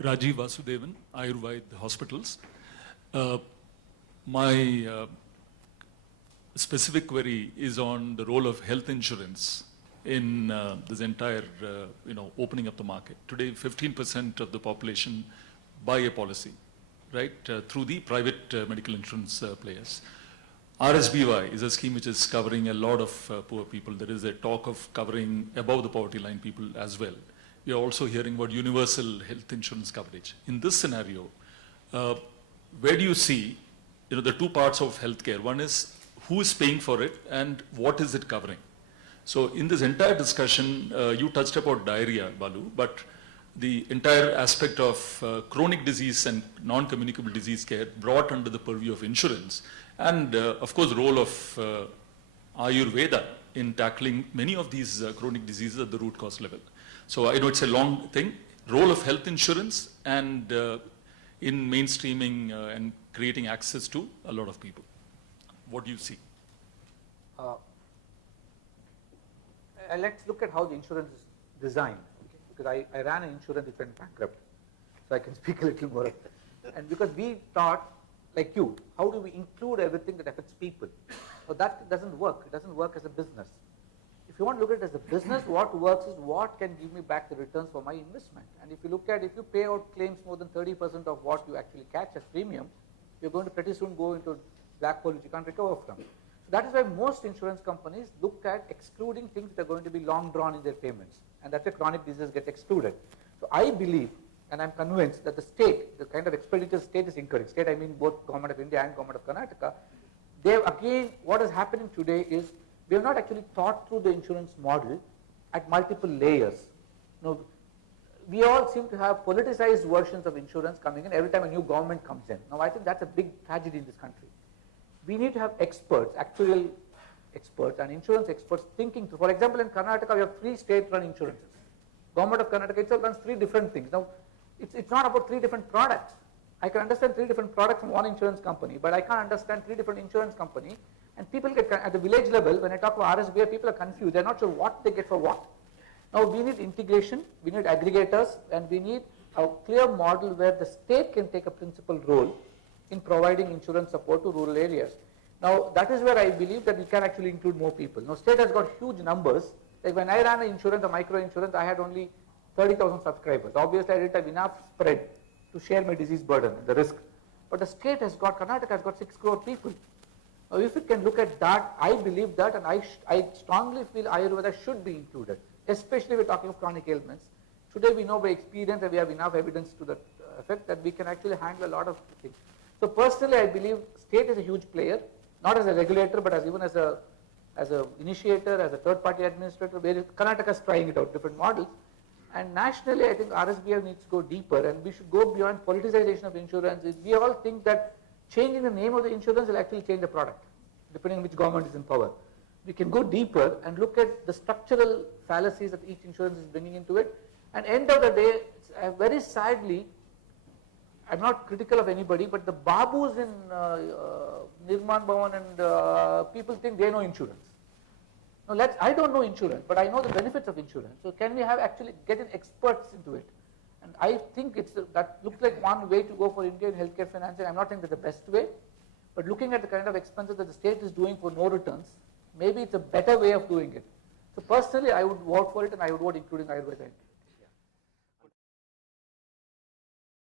Rajiv Vasudevan, Ayurved Hospitals. My specific query is on the role of health insurance in this entire, opening up the market. Today, 15% of the population buy a policy, right, through the private medical insurance players. RSBY is a scheme which is covering a lot of poor people. There is a talk of covering above the poverty line people as well. We are also hearing about universal health insurance coverage. In this scenario, where do you see, the two parts of healthcare? One is who is paying for it and what is it covering? So in this entire discussion, you touched about diarrhea, Balu, but the entire aspect of chronic disease and non-communicable disease care brought under the purview of insurance, and of course the role of Ayurveda in tackling many of these chronic diseases at the root cause level. So I know it's a long thing, role of health insurance and in mainstreaming and creating access to a lot of people. What do you see? Let's look at how the insurance is designed. Because I ran an insurance which went bankrupt, so I can speak a little more. And because we thought, like you, how do we include everything that affects people? Well, that doesn't work. It doesn't work as a business. If you want to look at it as a business, what works is what can give me back the returns for my investment. And if you look at, if you pay out claims more than 30% of what you actually catch as premium, you're going to pretty soon go into a black hole which you can't recover from. So that is why most insurance companies look at excluding things that are going to be long drawn in their payments. And that's why chronic diseases get excluded. So I believe, and I'm convinced that the state, the kind of expenditure state is incurring, state I mean both Government of India and Government of Karnataka, they have again, what is happening today is, we have not actually thought through the insurance model at multiple layers. We all seem to have politicized versions of insurance coming in every time a new government comes in. Now I think that's a big tragedy in this country. We need to have experts, actual experts and insurance experts thinking through. For example, in Karnataka, we have 3 state-run insurances. Government of Karnataka itself runs 3 different things. Now, it's not about 3 different products. I can understand 3 different products from one insurance company, but I can't understand 3 different insurance companies. And people get, at the village level, when I talk about RSBI, people are confused. They're not sure what they get for what. Now, we need integration, we need aggregators, and we need a clear model where the state can take a principal role in providing insurance support to rural areas. Now, that is where I believe that we can actually include more people. Now, state has got huge numbers. Like when I ran an insurance, a micro insurance, I had only 30,000 subscribers. Obviously, I didn't have enough spread to share my disease burden, the risk. But the state has got, Karnataka has got 6 crore people. Now, if we can look at that, I believe that, and I strongly feel Ayurveda should be included, especially we're talking of chronic ailments. Today, we know by experience that we have enough evidence to that effect that we can actually handle a lot of things. So personally, I believe state is a huge player, not as a regulator, but as even as a initiator, as a third-party administrator, where Karnataka is trying it out, different models. And nationally, I think RSBI needs to go deeper, and we should go beyond politicization of insurance. We all think that changing the name of the insurance will actually change the product, depending on which government is in power. We can go deeper and look at the structural fallacies that each insurance is bringing into it. And end of the day, very sadly, I'm not critical of anybody, but the babus in Nirman Bhavan and people think they know insurance. Now I don't know insurance, but I know the benefits of insurance. So can we have actually get in experts into it? And I think that looks like one way to go for Indian healthcare financing. I'm not saying that's the best way, but looking at the kind of expenses that the state is doing for no returns, maybe it's a better way of doing it. So personally, I would vote for it, and I would vote including Ayurveda.